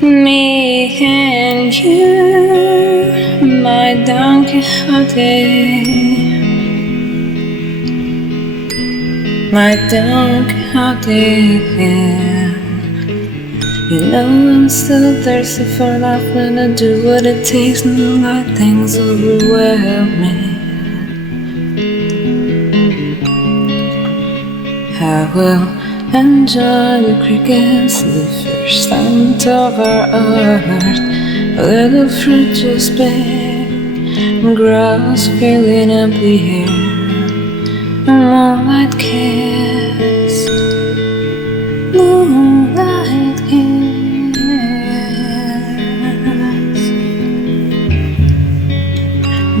Me and you, my Don Quijote, my Don Quixote. You know I'm still thirsty for love when I do what it takes, and let things overwhelm me. I will enjoy the crickets, the first scent of our art. A little fruit just baked, grows filling up the air. A moonlight kiss, moonlight kiss.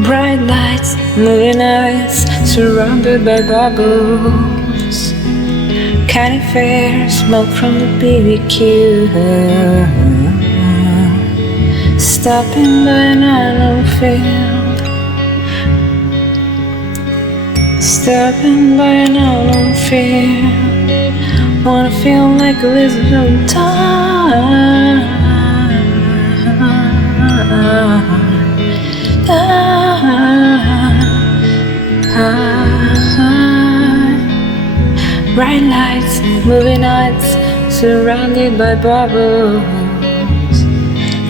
Bright lights, moving eyes, surrounded by bubbles. County fair, smoke from the BBQ. Stopping by an unknown field. Stopping by an unknown field. Wanna feel like a lizard on time. Bright lights, moving nights, surrounded by bubbles.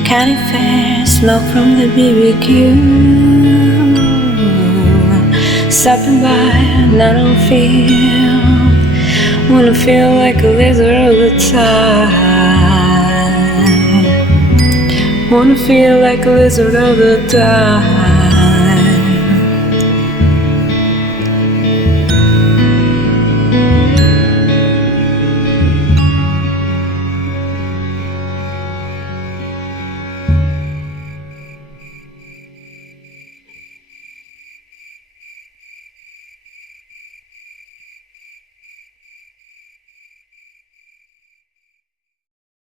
County fair, smoke from the BBQ. Stopping by an unknown field. Wanna feel like a lizard all the time. Wanna feel like a lizard all the time.